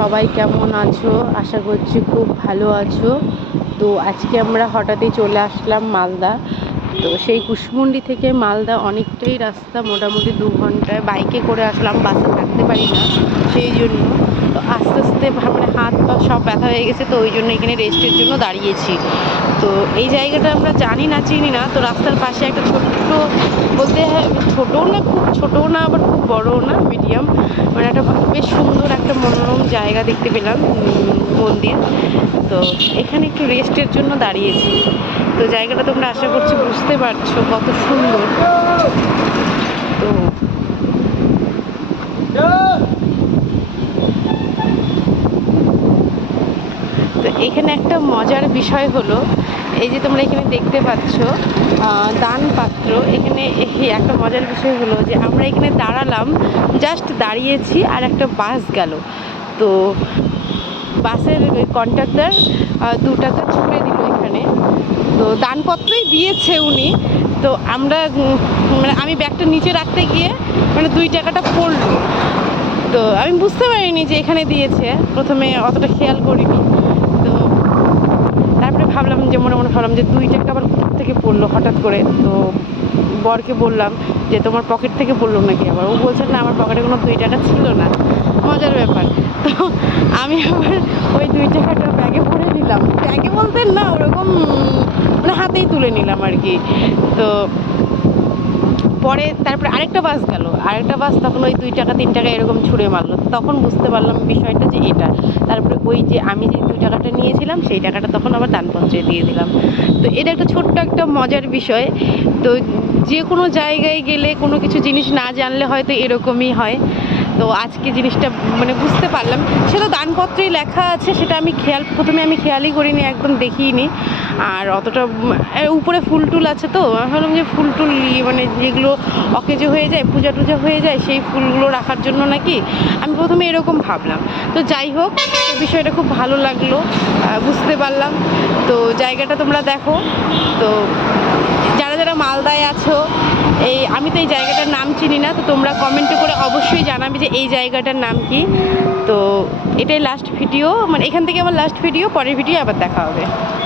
সবাই কেমন আছো? আশা করছি খুব ভালো আছো। তো আজকে আমরা হঠাৎই চলে আসলাম মালদা। তো সেই কুশমুন্ডি থেকে মালদা অনেকটাই রাস্তা, মোটামুটি 2 ঘন্টায় বাইকে করে আসলাম, বাসে থাকতে পারি না সেই জন্য। তো আস্তে আস্তে মানে হাত পা সব ব্যথা হয়ে গেছে, তো ওই জন্য এখানে রেস্টের জন্য দাঁড়িয়েছি। তো এই জায়গাটা আমরা জানি না, চিনি না। তো রাস্তার পাশে একটা ছোট্ট, বলতে ছোটও না, খুব ছোটও না, আবার খুব বড়ও না, মিডিয়াম, মানে একটা বেশ সুন্দর একটা মনোরম জায়গা দেখতে পেলাম, মন্দির। তো এখানে একটু রেস্টের জন্য দাঁড়িয়েছি। তো জায়গাটা তোমরা আশা করছি বুঝতে পারছো কত সুন্দর। তো এখানে একটা মজার বিষয় হলো, এই যে তোমরা এখানে দেখতে পাচ্ছ দান পাত্র। এখানে একটা মজার বিষয় হলো যে আমরা এখানে দাঁড়ালাম, জাস্ট দাঁড়িয়েছি, আর একটা বাস গেল। তো বাসের কন্ডাক্টর 2 টাকা ছুড়ে দিল এখানে। তো দানপত্রই দিয়েছে উনি। তো আমরা মানে আমি ব্যাগটা নিচে রাখতে গিয়ে মানে 2 টাকাটা পড়লো। তো আমি বুঝতে পারিনি যে এখানে দিয়েছে, প্রথমে অতটা খেয়াল করিনি। তো তারপরে ভাবলাম যে মনে মনে ভাবলাম যে 2 টাকা আবার কোথা থেকে পড়লো হঠাৎ করে। তো বরকে বললাম যে তোমার পকেট থেকে পড়লো নাকি আবার। ও বলছে না, আমার পকেটে কোনো 2 টাকা ছিল না। মজার ব্যাপার। তো আমি আবার ওই 2 টাকাটা ব্যাগে ভরে নিলাম, ব্যাগে বলতে না, ওরকম মানে হাতেই তুলে নিলাম আর কি। তো পরে তারপরে আরেকটা বাস গেল, আরেকটা বাস তখন ওই 2 টাকা 3 টাকা এরকম ছুঁড়ে মারলো। তখন বুঝতে পারলাম বিষয়টা যে এটা। তারপরে ওই যে আমি যে 2 টাকাটা নিয়েছিলাম সেই টাকাটা তখন আবার দানপত্রে দিয়ে দিলাম। তো এটা একটা ছোট্ট একটা মজার বিষয়। তো যে কোনো জায়গায় গেলে কোনো কিছু জিনিস না জানলে হয়তো এরকমই হয়। তো আজকে জিনিসটা মানে বুঝতে পারলাম, সেটা দানপত্রেই লেখা আছে, সেটা আমি প্রথমে আমি খেয়ালই করিনি, একদম দেখিনি। আর অতটা উপরে ফুল টুল আছে, তো আমি ভাবলাম যে ফুল টুল মানে যেগুলো অকেজো হয়ে যায়, পূজা টুজা হয়ে যায়, সেই ফুলগুলো রাখার জন্য নাকি, আমি প্রথমে এরকম ভাবলাম। তো যাই হোক, বিষয়টা খুব ভালো লাগলো, বুঝতে পারলাম। তো জায়গাটা তোমরা দেখো। তো যারা যারা মালদায় আছো, আমি তো এই জায়গাটার নাম চিনি না, তো তোমরা কমেন্টে করে অবশ্যই জানাবে যে এই জায়গাটার নাম কি। তো এটাই লাস্ট ভিডিও, মানে এখান থেকে আমার লাস্ট ভিডিও, পরের ভিডিও আবার দেখা হবে।